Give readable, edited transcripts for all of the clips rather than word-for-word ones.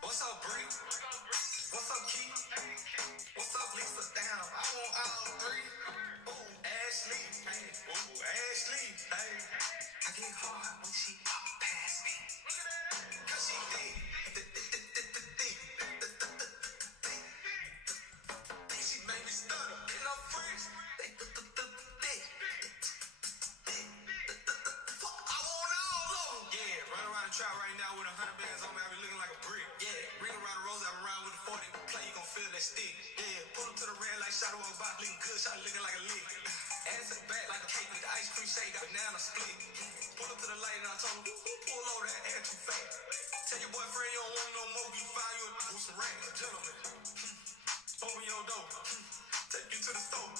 What's up, Bree? What's up, Keith? What's up, Lisa? Damn, I want all three. Ooh, Ashley. Hey, ooh, Ashley. Hey, I get hard when she walk past me. Cause she thick. She made me stutter. In her friends, they thick. I want all of them. Yeah, run around the trap right now with 100 bands on me. I be looking like a brick. Yeah, ring around the rose, I be around with a 40. Play, you gon' feel that stick. Yeah, pull up to the red like shot walk by. Looking good, shot looking like a lick. Ass in the back like a cake with the ice cream shake. Got banana split. Pull up to the light and I told him, pull over that ass too fat. Tell your boyfriend you don't want no more. You find you a boost some racks. Gentlemen, open your door. Take you to the store.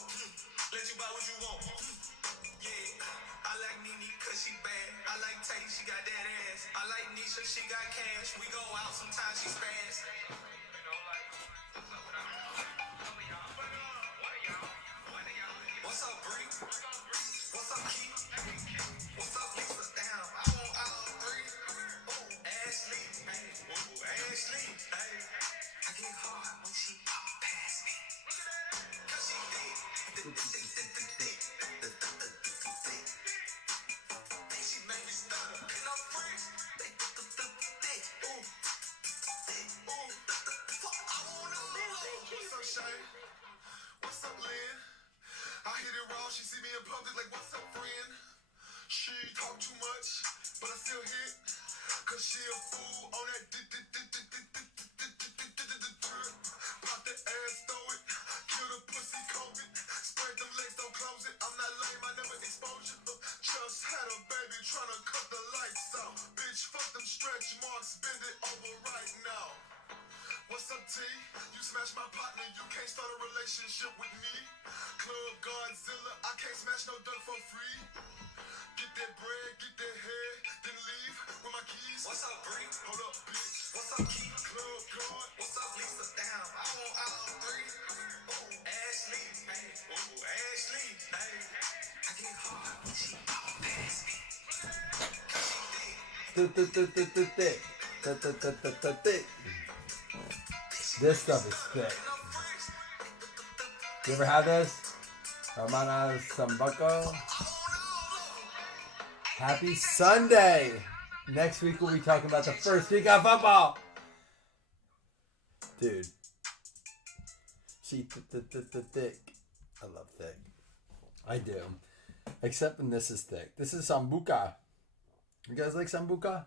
Let you buy what you want. Yeah, I like Nene cause she bad. I like Tate, she got that ass. I like Nisha, she got cash. We go out, sometimes she spaz. What's up, Bree? What's up, Keith? What's up, Lisa? Damn, I want all three. Ooh, Ashley. Hey, ooh, Ashley. Hey, I get hard when she walk past me. Cause she thick. She made me stutter. In her friends, they thick. Ooh, I want all of them. What's up, Shay? What's up, Lynn? I hit it raw, she see me in public like, what's up, friend? She talk too much, but I still hit. Cause she a fool on that pop that ass, throw it. Kill the pussy, COVID. Spread them legs, don't close it. I'm not lame, I never exposure. Just had a baby tryna cut the lights out. Bitch, fuck them stretch marks, bend it over right now. What's up, T? You smash my partner, you can't start a relationship with me. Club Godzilla, I can't smash no duck for free. Get that bread, get that head, then leave with my keys. What's up, Bree? Hold up, bitch. What's up, Keith? Club God. What's up, Lisa? Damn, I want all three. Ooh, Ashley. Hey, ooh, Ashley. Hey, I get hard when she walk past me. Thick. This stuff is thick. You ever had this? Hermana Sambuco. Happy Sunday! Next week we'll be talking about the first week of football. Dude. She thick. I love thick. I do. Except when this is thick. This is Sambuca. You guys like Sambuca?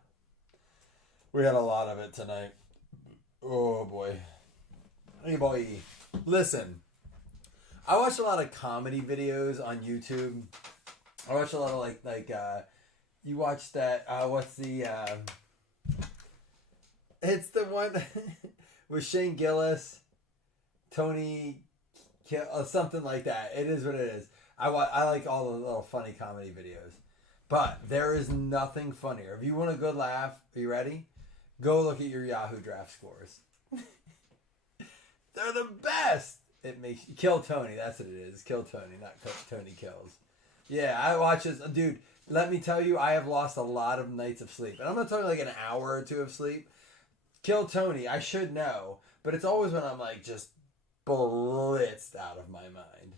We had a lot of it tonight. Oh boy. Hey boy. Listen. I watch a lot of comedy videos on YouTube. I watch a lot of like you watch that what's the it's the one with Shane Gillis, Tony something like that. It is what it is. I like all the little funny comedy videos. But there is nothing funnier. If you want a good laugh, are you ready? Go look at your Yahoo draft scores. They're the best. It makes you kill Tony. That's what it is. Kill Tony, not Tony kills. Yeah, I watch this. Dude, let me tell you, I have lost a lot of nights of sleep. And I'm not talking like an hour or two of sleep. Kill Tony, I should know. But it's always when I'm like just blitzed out of my mind.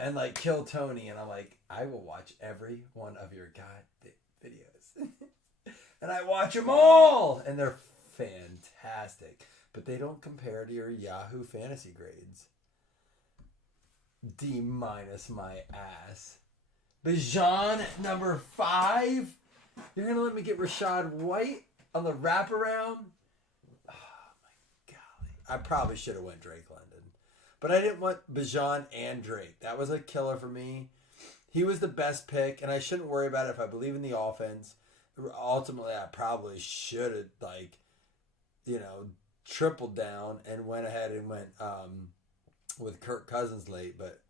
And like Kill Tony, and I'm like, I will watch every one of your god videos. And I watch them all. And they're fantastic. But they don't compare to your Yahoo fantasy grades. D- my ass. Bijan at number 5? You're going to let me get Rashad White on the wraparound? Oh my golly. I probably should have went Drake London. But I didn't want Bijan and Drake. That was a killer for me. He was the best pick, and I shouldn't worry about it if I believe in the offense. Ultimately, I probably should have, tripled down and went ahead and went with Kirk Cousins late. But,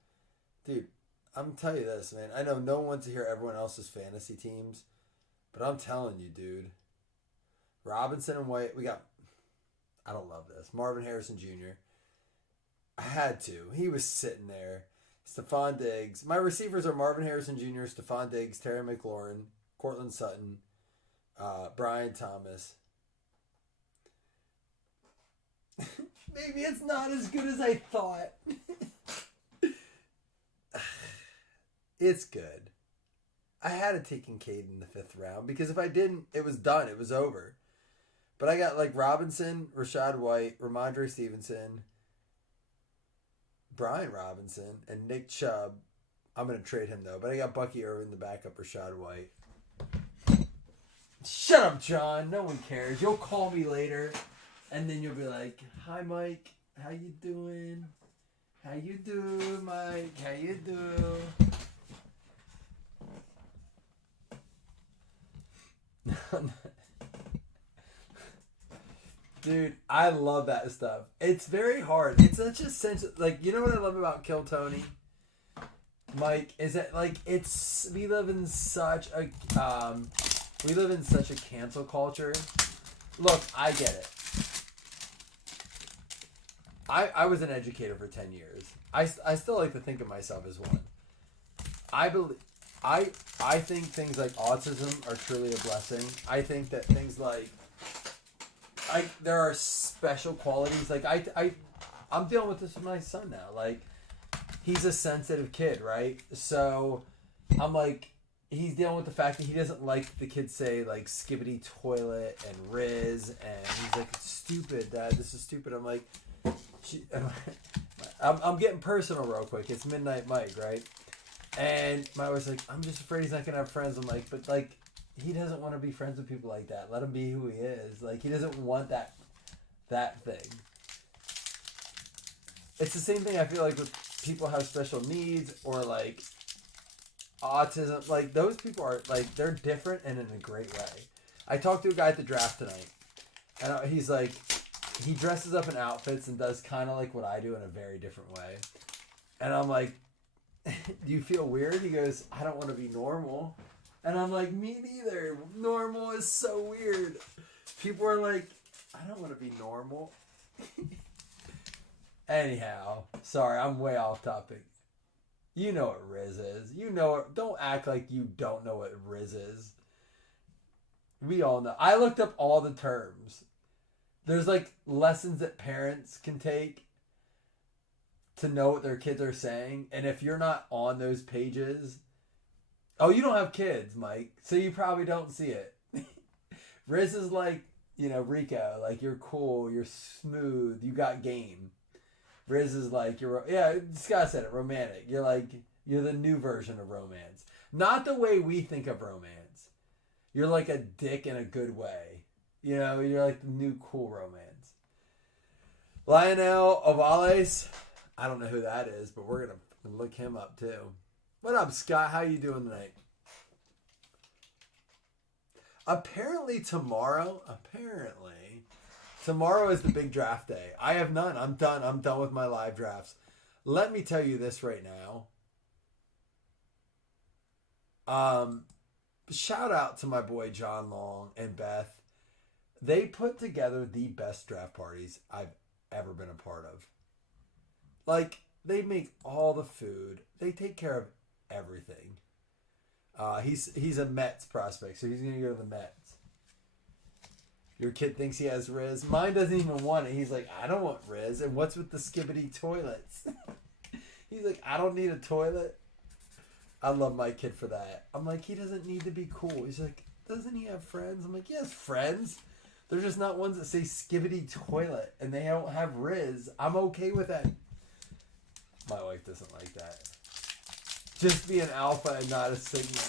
dude, I'm telling you this, man. I know no one wants to hear everyone else's fantasy teams, but I'm telling you, dude. Robinson and White, I don't love this. Marvin Harrison Jr. I had to. He was sitting there. Stephon Diggs. My receivers are Marvin Harrison Jr., Stephon Diggs, Terry McLaurin, Cortland Sutton, Brian Thomas. Maybe it's not as good as I thought. It's good. I had to take Kincaid in the 5th round because if I didn't, it was done. It was over. But I got like Robinson, Rashad White, Ramondre Stevenson, Brian Robinson, and Nick Chubb. I'm going to trade him though. But I got Bucky Irvin, the backup, Rashad White. Shut up, John. No one cares. You'll call me later. And then you'll be like, hi, Mike. How you doing? How you doing, Mike? How you doing? Dude, I love that stuff. It's very hard. It's such a sense of, like, you know what I love about Kill Tony, Mike, is that like we live in such a cancel culture. Look, I get it. I was an educator for 10 years. I still like to think of myself as one. I think things like autism are truly a blessing. I think that things like there are special qualities. Like I'm dealing with this with my son now. Like he's a sensitive kid, right? So I'm like he's dealing with the fact that he doesn't like the kids say like skibbity toilet and Riz, and he's like, it's stupid, Dad. This is stupid. I'm like, I'm getting personal real quick. It's Midnight Mike, right? And my wife's like, I'm just afraid he's not gonna have friends. I'm like, but like, he doesn't want to be friends with people like that. Let him be who he is. Like, he doesn't want that thing. It's the same thing I feel like with people who have special needs or like autism. Like, those people are like, they're different and in a great way. I talked to a guy at the draft tonight, and he's like, he dresses up in outfits and does kind of like what I do in a very different way. And I'm like, do you feel weird? He goes, I don't want to be normal. And I'm like, me neither. Normal is so weird. People are like, I don't want to be normal. Anyhow, sorry, I'm way off topic. You know what Riz is. You know it. Don't act like you don't know what Riz is. We all know. I looked up all the terms. There's like lessons that parents can take to know what their kids are saying. And if you're not on those pages, oh, you don't have kids, Mike, so you probably don't see it. Riz is like, you know, Rico, like you're cool, you're smooth, you got game. Riz is like, Scott said it, romantic. You're like, you're the new version of romance. Not the way we think of romance. You're like a dick in a good way. You know, you're like the new cool romance. Lionel Ovales, I don't know who that is, but we're going to look him up too. What up, Scott? How you doing tonight? Apparently tomorrow is the big draft day. I have none. I'm done. I'm done with my live drafts. Let me tell you this right now. Shout out to my boy John Long and Beth. They put together the best draft parties I've ever been a part of. Like, they make all the food. They take care of everything. He's a Mets prospect, so he's going to go to the Mets. Your kid thinks he has Riz. Mine doesn't even want it. He's like, I don't want Riz. And what's with the skibbity toilets? He's like, I don't need a toilet. I love my kid for that. I'm like, he doesn't need to be cool. He's like, doesn't he have friends? I'm like, he has friends. They're just not ones that say skibbity toilet. And they don't have Riz. I'm okay with that. My wife doesn't like that. Just be an alpha and not a sigma.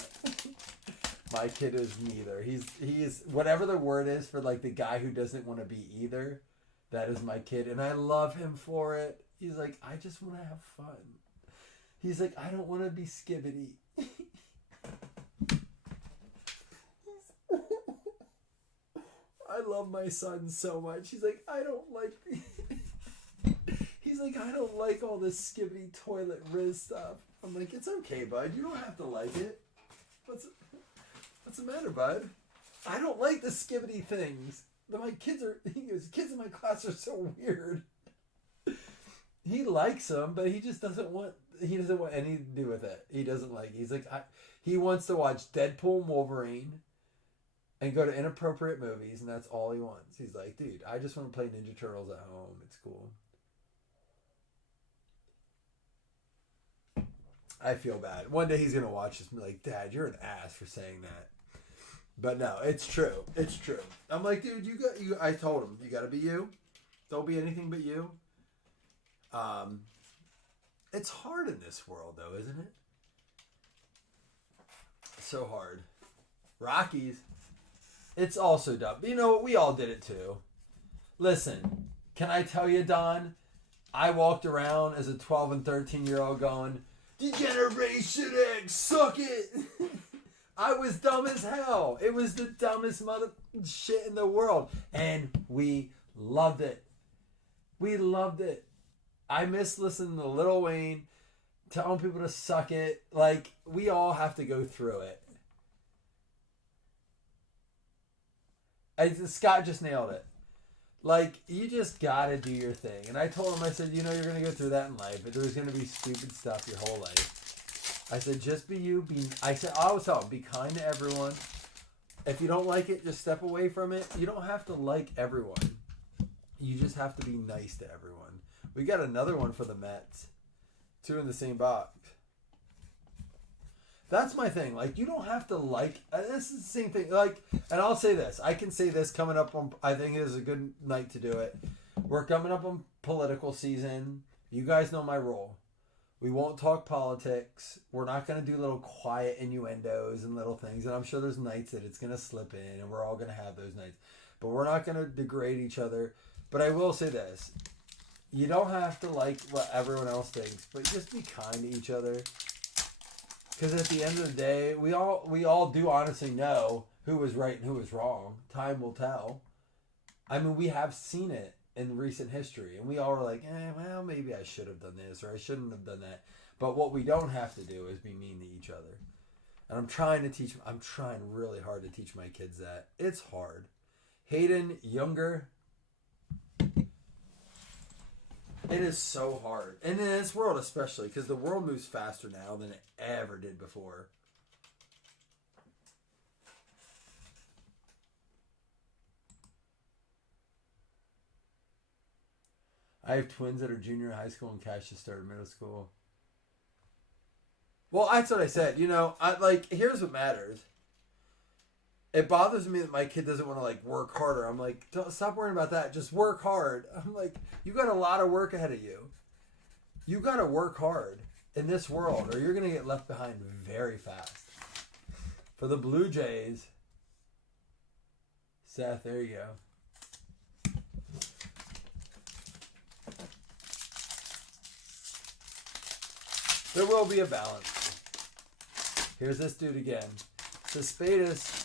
My kid is neither. He is whatever the word is for like the guy who doesn't want to be either. That is my kid, and I love him for it. He's like, I just want to have fun. He's like, I don't want to be skibbity. I love my son so much. He's like, I don't like. He's like, I don't like all this skibbity toilet Riz stuff. I'm like, it's okay, bud. You don't have to like it. What's the matter, bud? I don't like the skibbity things. He goes, kids in my class are so weird. He likes them, but he just doesn't want anything to do with it. He doesn't like, he's like, he wants to watch Deadpool and Wolverine and go to inappropriate movies, and that's all he wants. He's like, dude, I just want to play Ninja Turtles at home. It's cool. I feel bad. One day he's going to watch this and be like, Dad, you're an ass for saying that. But no, it's true. It's true. I'm like, dude, I told him, you got to be you. Don't be anything but you. It's hard in this world, though, isn't it? So hard. Rockies. It's also dumb. You know, we all did it too. Listen, can I tell you, Don? I walked around as a 12 and 13-year-old going, Degeneration X, suck it. I was dumb as hell. It was the dumbest mother shit in the world. And we loved it. We loved it. I miss listening to Lil Wayne telling people to suck it. Like, we all have to go through it. Scott just nailed it. Like, you just gotta do your thing. And I told him, I said, you know, you're gonna go through that in life, but there's gonna be stupid stuff your whole life. I said, just be you. I always tell him, be kind to everyone. If you don't like it, just step away from it. You don't have to like everyone. You just have to be nice to everyone. We got another one for the Mets. 2 in the same box. That's my thing. Like, you don't have to like... This is the same thing. Like, and I'll say this. I can say this coming up on... I think it is a good night to do it. We're coming up on political season. You guys know my role. We won't talk politics. We're not going to do little quiet innuendos and little things. And I'm sure there's nights that it's going to slip in. And we're all going to have those nights. But we're not going to degrade each other. But I will say this. You don't have to like what everyone else thinks. But just be kind to each other. Because at the end of the day, we all do honestly know who was right and who was wrong. Time will tell. I mean, we have seen it in recent history. And we all were like, well, maybe I should have done this or I shouldn't have done that. But what we don't have to do is be mean to each other. And I'm trying really hard to teach my kids that. It's hard. Hayden, younger. It is so hard. And in this world especially, because the world moves faster now than it ever did before. I have twins that are junior high school and Cash just started middle school. Well, that's what I said. You know, here's what matters. It bothers me that my kid doesn't want to, like, work harder. I'm like, stop worrying about that. Just work hard. I'm like, you got a lot of work ahead of you. You got to work hard in this world or you're going to get left behind very fast. For the Blue Jays, Seth, there you go. There will be a balance. Here's this dude again. Spadus.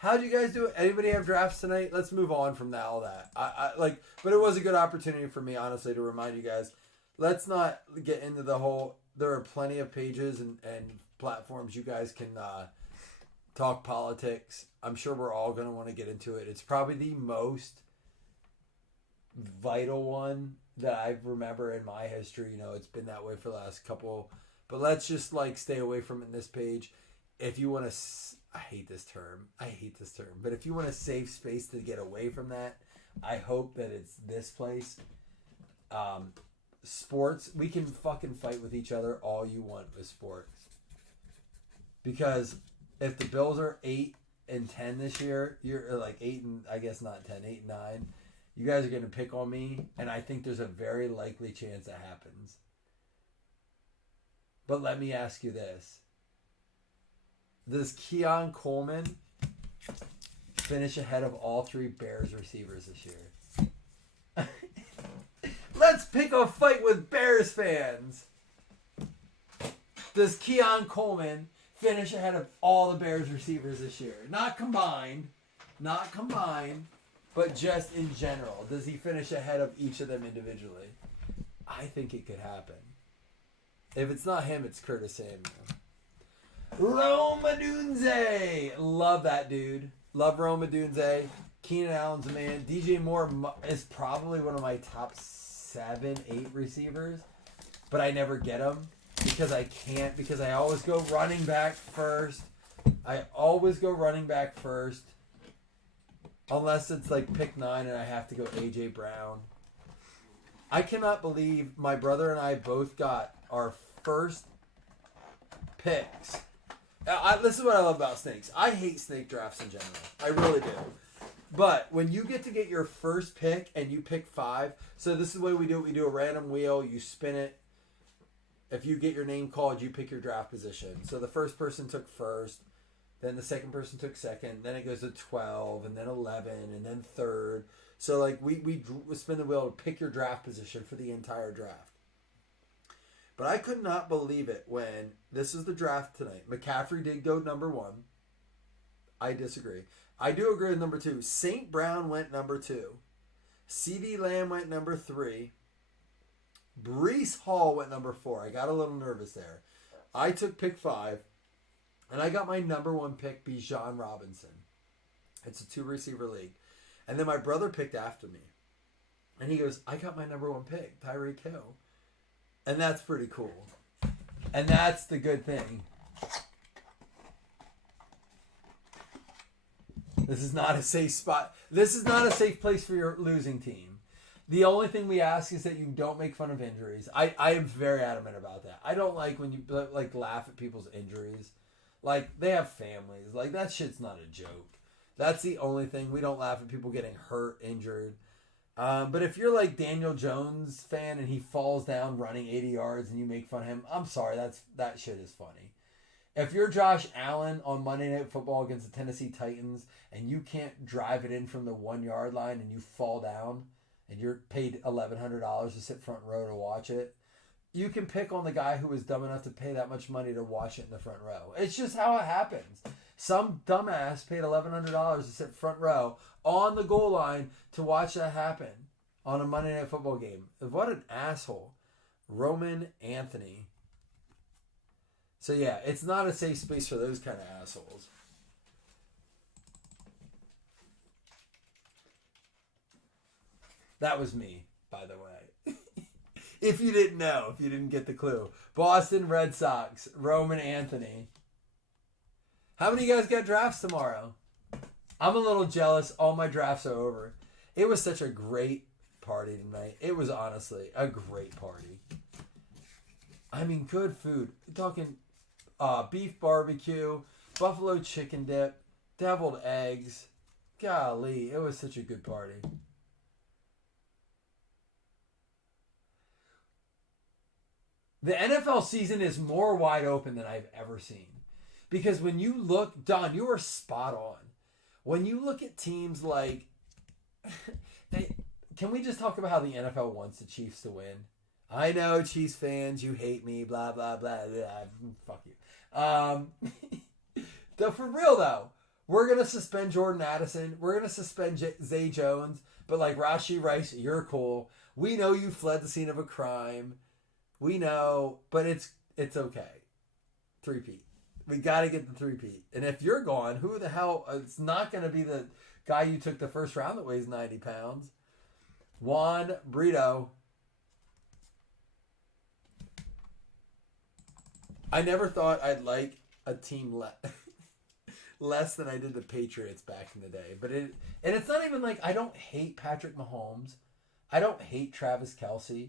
How'd you guys do it? Anybody have drafts tonight? Let's move on from all that. But it was a good opportunity for me, honestly, to remind you guys. Let's not get into the whole. There are plenty of pages and platforms you guys can talk politics. I'm sure we're all going to want to get into it. It's probably the most vital one that I remember in my history. You know, it's been that way for the last couple. But let's just stay away from it in this page. If you want to. I hate this term. But if you want a safe space to get away from that, I hope that it's this place. Sports, we can fucking fight with each other all you want with sports. Because if the Bills are 8-10 this year, you're like 8 and I guess not 10, 8 and 9. You guys are going to pick on me, and I think there's a very likely chance that happens. But let me ask you this. Does Keon Coleman finish ahead of all 3 Bears receivers this year? Let's pick a fight with Bears fans. Does Keon Coleman finish ahead of all the Bears receivers this year? Not combined, but just in general. Does he finish ahead of each of them individually? I think it could happen. If it's not him, it's Curtis Samuel. Rome Odunze. Love that dude. Love Rome Odunze. Keenan Allen's a man. DJ Moore is probably one of my top 7, 8 receivers. But I never get him because I can't. Because I always go running back first. Unless it's like pick 9 and I have to go A.J. Brown. I cannot believe my brother and I both got our first picks. This is what I love about snakes. I hate snake drafts in general. I really do. But when you get to get your first pick and you pick 5, so this is the way we do it. We do a random wheel. You spin it. If you get your name called, you pick your draft position. So the first person took first. Then the second person took second. Then it goes to 12, and then 11, and then third. So like we spin the wheel to pick your draft position for the entire draft. But I could not believe it when this is the draft tonight. McCaffrey did go number 1. I disagree. I do agree with number 2. St. Brown went number 2. CeeDee Lamb went number 3. Breece Hall went number 4. I got a little nervous there. I took pick 5. And I got my number 1 pick, Bijan Robinson. It's a 2-receiver league. And then my brother picked after me. And he goes, I got my number 1 pick, Tyreek Hill. And that's pretty cool. And that's the good thing. This is not a safe spot. This is not a safe place for your losing team. The only thing we ask is that you don't make fun of injuries. I am very adamant about that. I don't like when you like laugh at people's injuries. Like, they have families. Like, that shit's not a joke. That's the only thing. We don't laugh at people getting hurt, injured. But if you're like Daniel Jones fan and he falls down running 80 yards and you make fun of him, I'm sorry. That shit is funny. If you're Josh Allen on Monday Night Football against the Tennessee Titans and you can't drive it in from the 1-yard line and you fall down and you're paid $1,100 to sit front row to watch it, you can pick on the guy who was dumb enough to pay that much money to watch it in the front row. It's just how it happens. Some dumbass paid $1,100 to sit front row on the goal line to watch that happen on a Monday Night Football game. What an asshole. Roman Anthony. So yeah, it's not a safe space for those kind of assholes. That was me, by the way. If you didn't know, if you didn't get the clue. Boston Red Sox, Roman Anthony. How many of you guys got drafts tomorrow? I'm a little jealous. All my drafts are over. It was such a great party tonight. It was honestly a great party. I mean, good food. We're talking beef barbecue, buffalo chicken dip, deviled eggs. Golly, it was such a good party. The NFL season is more wide open than I've ever seen. Because when you look, Don, you are spot on. When you look at teams like... Can we just talk about how the NFL wants the Chiefs to win? I know, Chiefs fans, you hate me, blah, blah, blah, blah. Fuck you. For real, though, we're going to suspend Jordan Addison. We're going to suspend Zay Jones. But like Rashee Rice, you're cool. We know you fled the scene of a crime. We know, but it's okay. 3-peat. We got to get the 3-peat. And if you're gone, who the hell... It's not going to be the guy you took the first round that weighs 90 pounds. Juan Brito. I never thought I'd like a team less than I did the Patriots back in the day. And it's not even like I don't hate Patrick Mahomes. I don't hate Travis Kelce.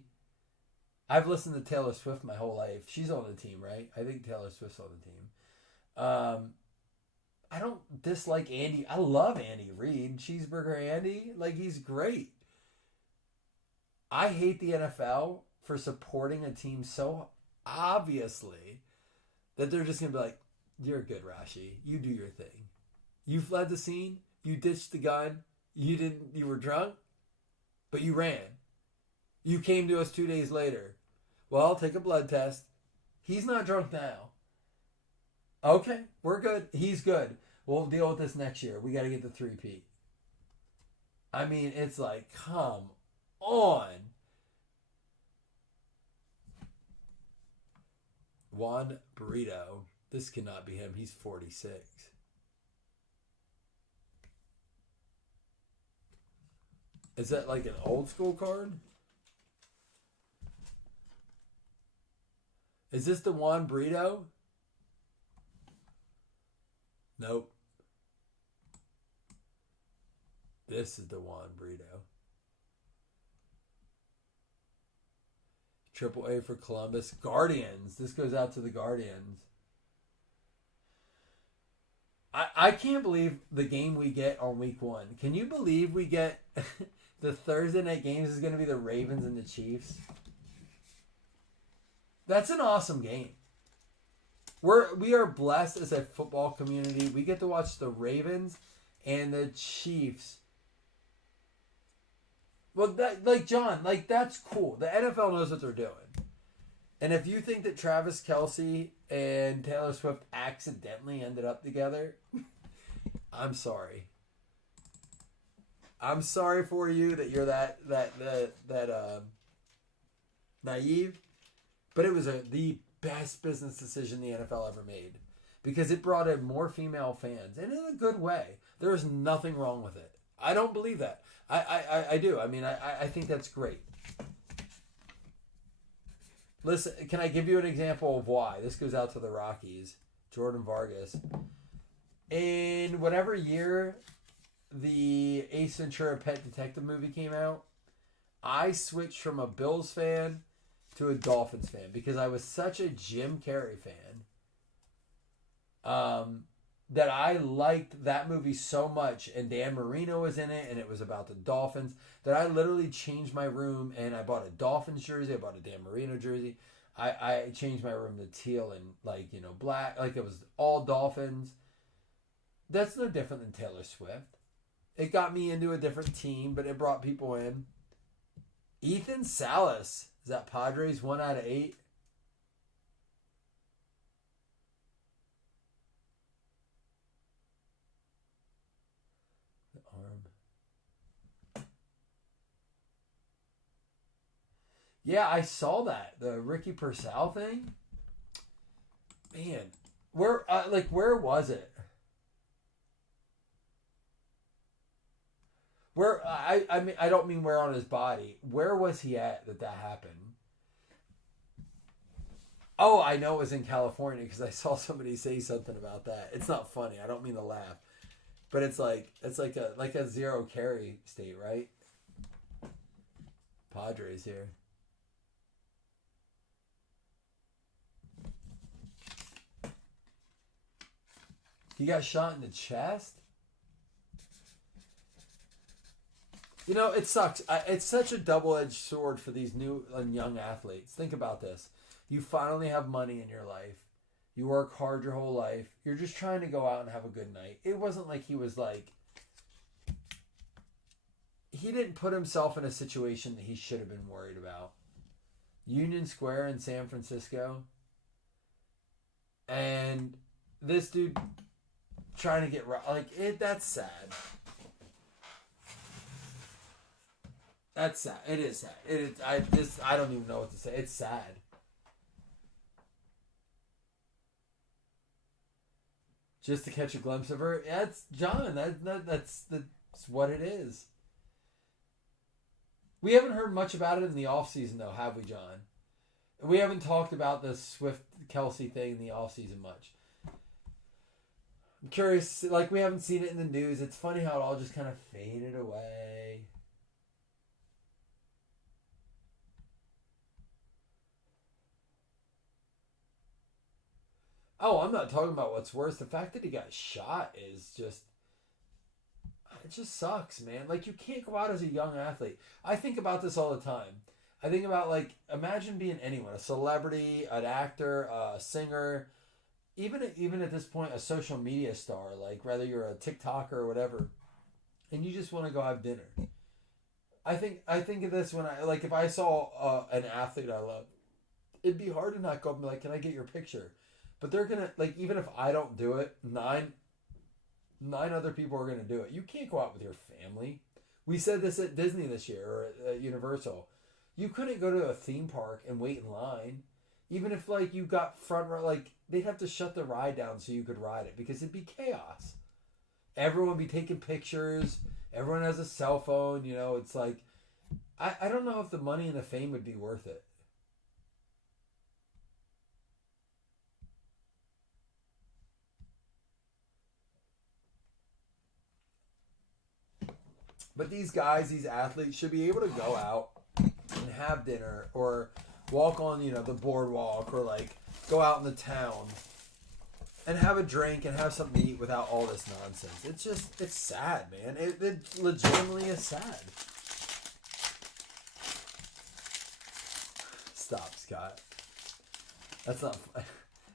I've listened to Taylor Swift my whole life. She's on the team, right? I think Taylor Swift's on the team. I don't dislike Andy. I love Andy Reid. Cheeseburger Andy. Like, he's great. I hate the NFL for supporting a team so obviously that they're just going to be like, you're good, Rashee. You do your thing. You fled the scene. You ditched the gun. You were drunk, but you ran. You came to us 2 days later. Well, take a blood test. He's not drunk now. Okay, we're good. He's good. We'll deal with this next year. We got to get the 3-peat. I mean, it's like, come on. Juan Burrito. This cannot be him. He's 46. Is that like an old school card? Is this the Juan Burrito? Nope. This is the one, Burrito. Triple A for Columbus. Guardians. This goes out to the Guardians. I can't believe the game we get on week 1. Can you believe we get the Thursday night games is going to be the Ravens and the Chiefs? That's an awesome game. We are blessed as a football community. We get to watch the Ravens and the Chiefs. Well, John, that's cool. The NFL knows what they're doing. And if you think that Travis Kelce and Taylor Swift accidentally ended up together, I'm sorry. I'm sorry for you that you're that naive. But it was the best business decision the NFL ever made. Because it brought in more female fans. And in a good way. There is nothing wrong with it. I don't believe that. I do. I mean, I think that's great. Listen, can I give you an example of why? This goes out to the Rockies. Jordan Vargas. In whatever year the Ace Ventura Pet Detective movie came out, I switched from a Bills fan to a Dolphins fan because I was such a Jim Carrey fan that I liked that movie so much, and Dan Marino was in it, and it was about the Dolphins, that I literally changed my room, and I bought a Dolphins jersey, I bought a Dan Marino jersey, I changed my room to teal and, black, it was all Dolphins. That's no different than Taylor Swift. It got me into a different team, but it brought people in. Ethan Salas, is that Padres 1 out of 8? Yeah, I saw that. The Ricky Purcell thing. Man, where was it? Where I mean, I don't mean where on his body. Where was he at that happened? Oh, I know it was in California because I saw somebody say something about that. It's not funny. I don't mean to laugh, but it's like a zero carry state, right? Padres here. He got shot in the chest? You know, it sucks. It's such a double-edged sword for these new and young athletes. Think about this. You finally have money in your life. You work hard your whole life. You're just trying to go out and have a good night. It wasn't like he was he didn't put himself in a situation that he should have been worried about. Union Square in San Francisco. And this dude trying to get that's sad. That's sad. It is sad. I don't even know what to say. It's sad. Just to catch a glimpse of her. Yeah, it's John. That's what it is. We haven't heard much about it in the offseason, though, have we, John? We haven't talked about the Swift Kelce thing in the offseason much. I'm curious, we haven't seen it in the news. It's funny how it all just kind of faded away. Oh, I'm not talking about what's worse. The fact that he got shot is just... It just sucks, man. You can't go out as a young athlete. I think about this all the time. I think about, imagine being anyone. A celebrity, an actor, a singer... Even at this point, a social media star, whether you're a TikToker or whatever, and you just want to go have dinner. I think of this when if I saw an athlete I love, it'd be hard to not go and be like, can I get your picture? But they're gonna even if I don't do it, nine other people are gonna do it. You can't go out with your family. We said this at Disney this year or at Universal. You couldn't go to a theme park and wait in line. Even if you got front row, they'd have to shut the ride down so you could ride it because it'd be chaos. Everyone would be taking pictures. Everyone has a cell phone. It's I don't know if the money and the fame would be worth it. But these guys, these athletes should be able to go out and have dinner or walk on, the boardwalk or like go out in the town and have a drink and have something to eat without all this nonsense. It's sad, man. It legitimately is sad. Stop, Scott. That's not,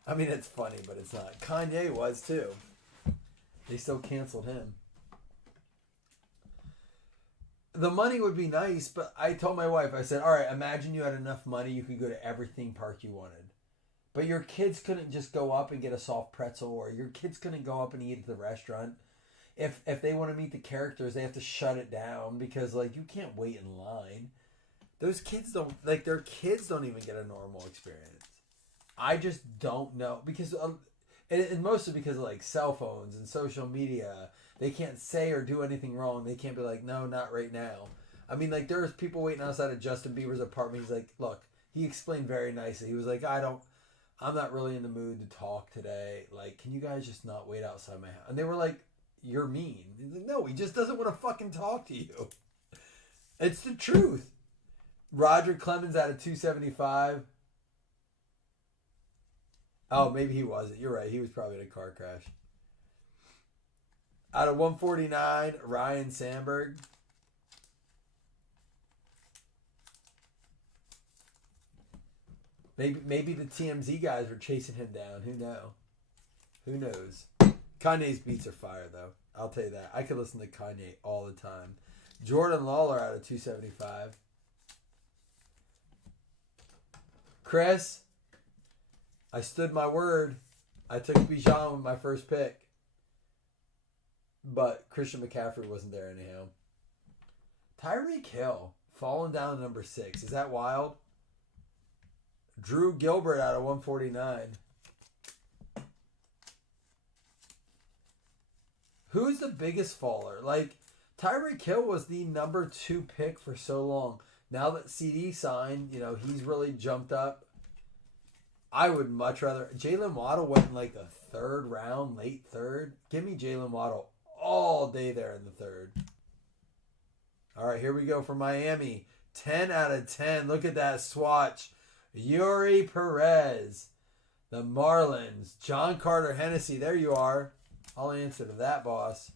I mean, it's funny, but it's not. Kanye was too. They still canceled him. The money would be nice, but I told my wife, I said, all right, imagine you had enough money, you could go to every theme park you wanted. But your kids couldn't just go up and get a soft pretzel, or your kids couldn't go up and eat at the restaurant. If they want to meet the characters, they have to shut it down because, like, you can't wait in line. Those kids don't, like, their kids don't even get a normal experience. I just don't know. Because, and mostly because of, like, cell phones and social media. They can't say or do anything wrong. They can't be like, no, not right now. I mean, like, there's people waiting outside of Justin Bieber's apartment. He's like, look, he explained very nicely. He was like, I'm not really in the mood to talk today. Like, can you guys just not wait outside my house? And they were like, you're mean. He's like, no, he just doesn't want to fucking talk to you. It's the truth. Roger Clemens out of 275. Oh, maybe he wasn't. You're right. He was probably in a car crash. Out of 149, Ryan Sandberg. Maybe the TMZ guys were chasing him down. Who knows? Kanye's beats are fire, though. I'll tell you that. I could listen to Kanye all the time. Jordan Lawler out of 275. Chris, I stood my word. I took Bijan with my first pick. But Christian McCaffrey wasn't there anyhow. Tyreek Hill falling down to number 6. Is that wild? Drew Gilbert out of 149. Who's the biggest faller? Like, Tyreek Hill was the number 2 pick for so long. Now that CD signed, he's really jumped up. I would much rather... Jalen Waddle went in like the 3rd round, late 3rd. Give me Jalen Waddle all day there in the 3rd. All right, here we go for Miami. 10 out of 10. Look at that swatch. Yuri Perez. The Marlins. John Carter Hennessy. There you are. I'll answer to that, boss.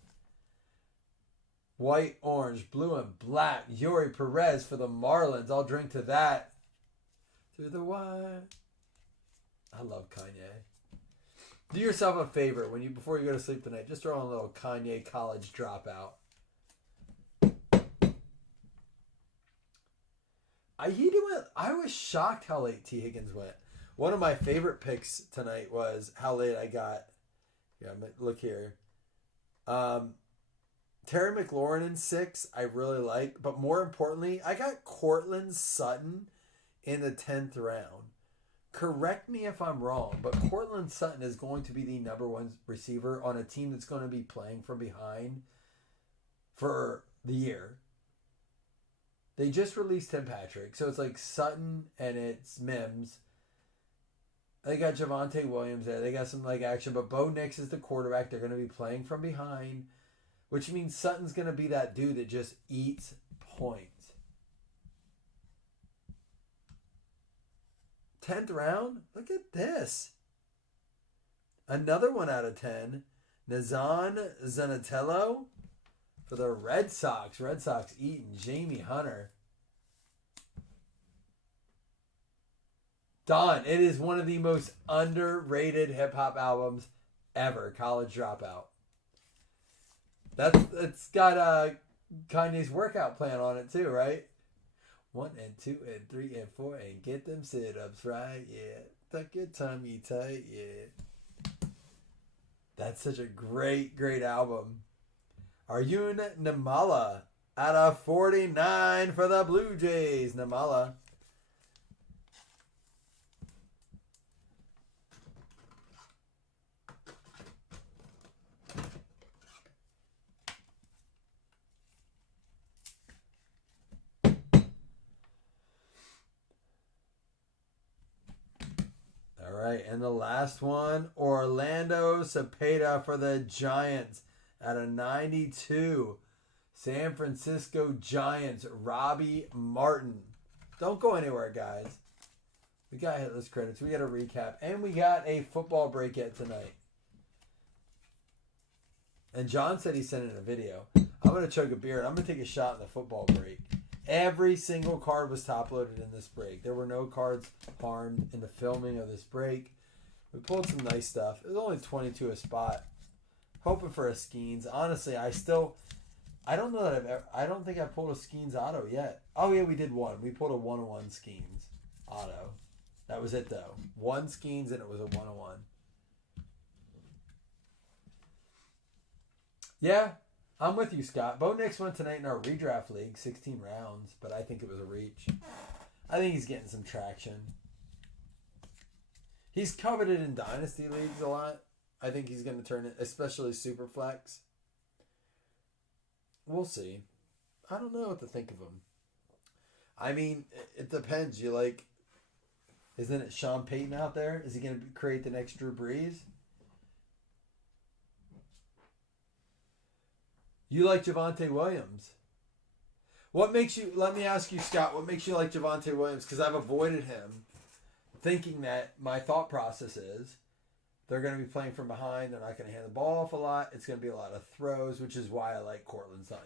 White, orange, blue, and black. Yuri Perez for the Marlins. I'll drink to that. Through the wire. I love Kanye. Do yourself a favor before you go to sleep tonight. Just throw on a little Kanye college dropout. I was shocked how late T. Higgins went. One of my favorite picks tonight was how late I got. Yeah, look here. Terry McLaurin in 6, I really like. But more importantly, I got Cortland Sutton in the 10th round. Correct me if I'm wrong, but Cortland Sutton is going to be the number 1 receiver on a team that's going to be playing from behind for the year. They just released Tim Patrick, so it's like Sutton and it's Mims. They got Javonte Williams there. They got some action, but Bo Nix is the quarterback. They're going to be playing from behind, which means Sutton's going to be that dude that just eats points. 10th round? Look at this. Another 1 out of 10. Nazan Zanatello for the Red Sox. Red Sox eating Jamie Hunter. Don, it is one of the most underrated hip-hop albums ever. College Dropout. It's got Kanye's workout plan on it too, right? 1 and 2 and 3 and 4 and get them sit-ups right, yeah. Tuck your tummy tight, yeah. That's such a great, great album. Arjun Nimala out of 49 for the Blue Jays. Nimala. All right, and the last one, Orlando Cepeda for the Giants out of 92. San Francisco Giants, Robbie Martin. Don't go anywhere, guys. We got hitless credits. We got a recap. And we got a football break yet tonight. And John said he sent in a video. I'm going to chug a beer and I'm going to take a shot in the football break. Every single card was top loaded in this break. There were no cards harmed in the filming of this break. We pulled some nice stuff. It was only 22 a spot. Hoping for a Skeens. Honestly, I don't know that I don't think I pulled a Skeens auto yet. Oh yeah, we did one. We pulled a 101 Skeens auto. That was it though. One Skeens and it was a 101. Yeah, I'm with you, Scott. Bo Nix went tonight in our redraft league, 16 rounds, but I think it was a reach. I think he's getting some traction. He's coveted in dynasty leagues a lot. I think he's going to turn it, especially Superflex. We'll see. I don't know what to think of him. I mean, it depends. Isn't it Sean Payton out there? Is he going to create the next Drew Brees? You like Javonte Williams. Let me ask you, Scott, what makes you like Javonte Williams? Because I've avoided him thinking that my thought process is they're going to be playing from behind. They're not going to hand the ball off a lot. It's going to be a lot of throws, which is why I like Cortland Sutton.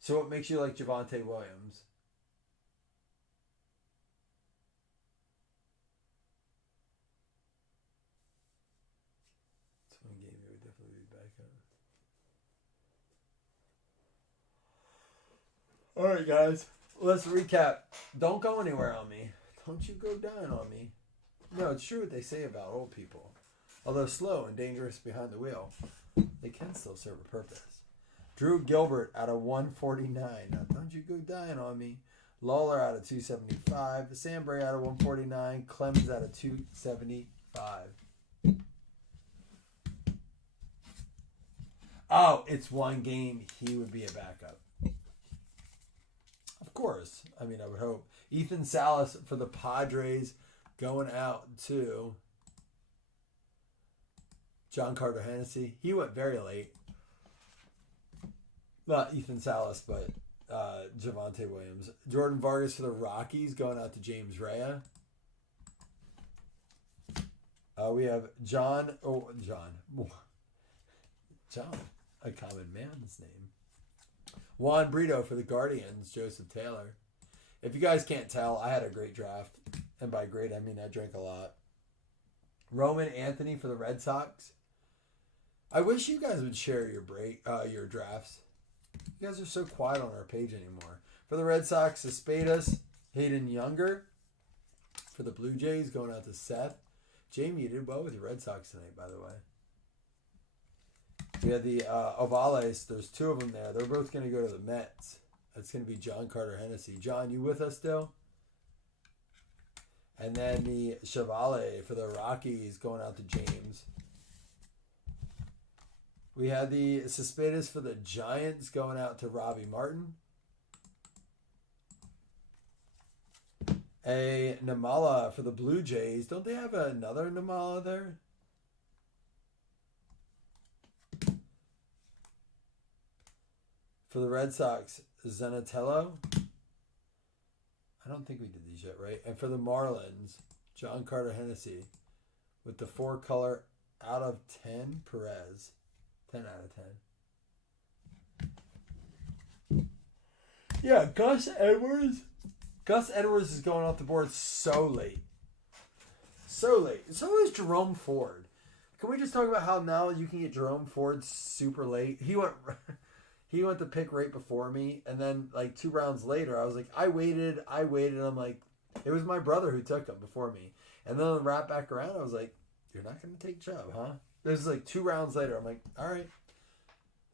So what makes you like Javonte Williams? It's one game that would definitely be back on. All right, guys. Let's recap. Don't go anywhere on me. Don't you go dying on me. No, it's true what they say about old people. Although slow and dangerous behind the wheel, they can still serve a purpose. Drew Gilbert out of 149. Now, don't you go dying on me. Lawler out of 275. Sambray out of 149. Clemens out of 275. Oh, it's one game. He would be a backup. Of course. I mean, I would hope. Ethan Salas for the Padres going out to John Carter Hennessy. He went very late. Not Ethan Salas, but Javonte Williams. Jordan Vargas for the Rockies going out to James Rea. We have John, a common man's name. Juan Brito for the Guardians, Joseph Taylor. If you guys can't tell, I had a great draft. And by great, I mean I drank a lot. Roman Anthony for the Red Sox. I wish you guys would share your drafts. You guys are so quiet on our page anymore. For the Red Sox, Cespedes, Hayden Younger. For the Blue Jays, going out to Seth. Jamie, you did well with your Red Sox tonight, by the way. We had the Ovales. There's two of them there. They're both going to go to the Mets. That's going to be John Carter Hennessy. John, you with us still? And then the Chevalier for the Rockies going out to James. We had the Cespedes for the Giants going out to Robbie Martin. A Namala for the Blue Jays. Don't they have another Namala there? For the Red Sox, Zenatello. I don't think we did these yet, right? And for the Marlins, John Carter Hennessy with the 4-color out of 10, Perez. 10 out of 10. Yeah, Gus Edwards. Gus Edwards is going off the board so late. So late. So is Jerome Ford. Can we just talk about how now you can get Jerome Ford super late? He went the pick right before me, and then like 2 rounds later, I was like, I waited. I'm like, it was my brother who took him before me. And then wrap back around, I was like, you're not going to take Chubb, huh? This is like 2 rounds later. I'm like, all right.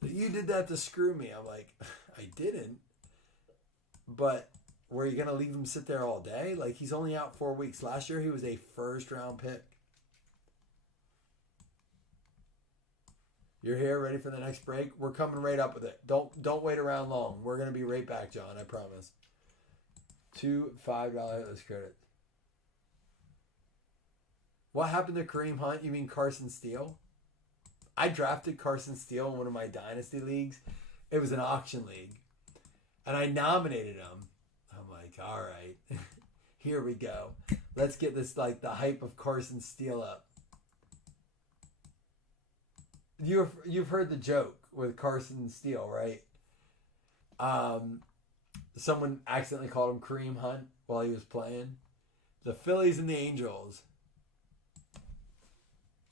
You did that to screw me. I'm like, I didn't. But were you going to leave him sit there all day? Like, he's only out 4 weeks. Last year, he was a first-round pick. You're here, ready for the next break? We're coming right up with it. Don't wait around long. We're going to be right back, John. I promise. 2 $5 hitless credits. What happened to Kareem Hunt? You mean Carson Steele? I drafted Carson Steele in one of my dynasty leagues, It was an auction league. And I nominated him. I'm like, all right, here we go. Let's get this, like, the hype of Carson Steele up. You've heard the joke with Carson Steele, right? Someone accidentally called him Kareem Hunt while he was playing. The Phillies and the Angels.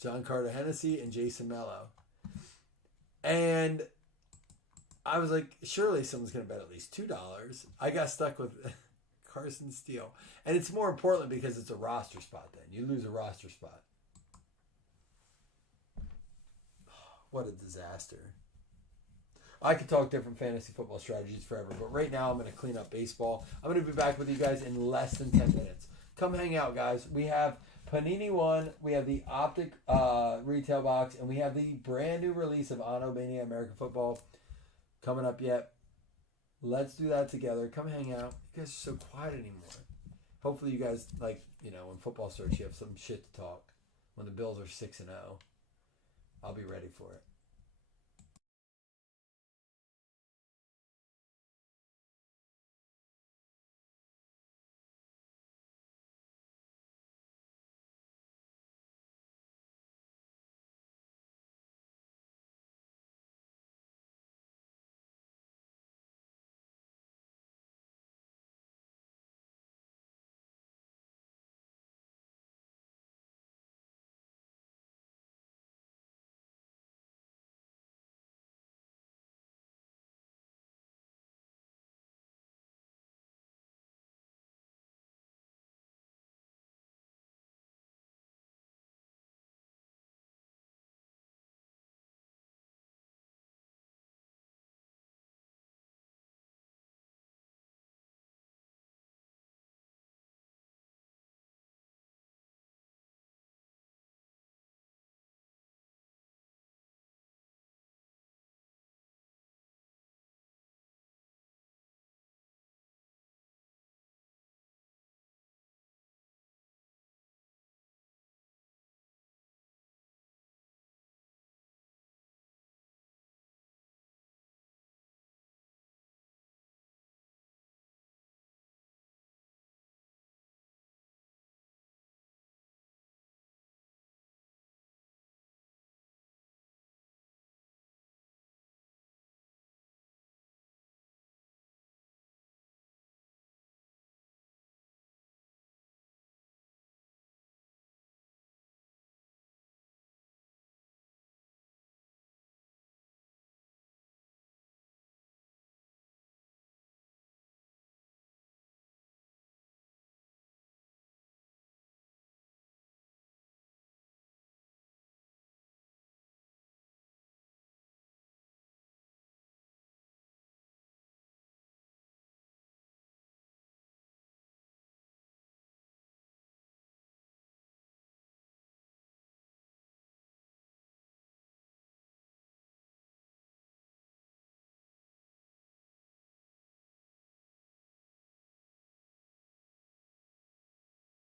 John Carter Hennessy and Jason Mello. And I was like, surely someone's going to bet at least $2. I got stuck with Carson Steele. And it's more important because it's a roster spot then. You lose a roster spot. What a disaster. I could talk different fantasy football strategies forever, but right now I'm going to clean up baseball. I'm going to be back with you guys in less than 10 minutes. Come hang out, guys. We have Panini 1, we have the Optic retail box, and we have the brand new release of Anno Mania American Football coming up yet. Let's do that together. Come hang out. You guys are so quiet anymore. Hopefully you guys, like, you know, when football starts, you have some shit to talk. When the Bills are 6-0, I'll be ready for it.